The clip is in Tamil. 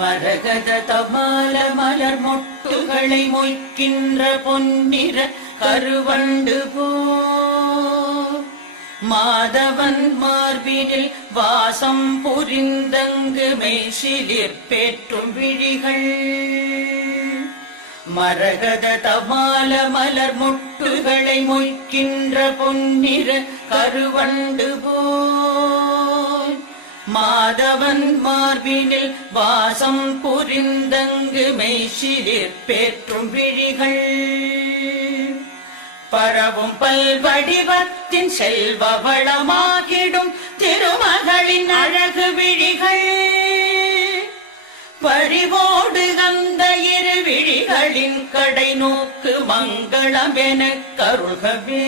மரகத தமால மலர் மொட்டுகளை மொய்க்கின்ற பொன்னிற கருவண்டு போ மாதவன் மார்பினில் வாசம் புரிந்தங்கு மெய்சிலிர் பேற்றும் விழிகள் மரகத தமால மலர் மொட்டுகளை மொய்க்கின்ற பொன்னிற கருவண்டு போல் மாதவன் மார்பினில் வாசம் புரிந்தங்கு மெய்சிலிர் பேற்றும் விழிகள் பரவும் பல்வடிவத்தின் செல்வ வளமாகிடும் திருமகளின் அழகு விழிகள் பறிவோடு அந்த இரு விழிகளின் கடை நோக்கு மங்களம் எனக் கருள்கவே.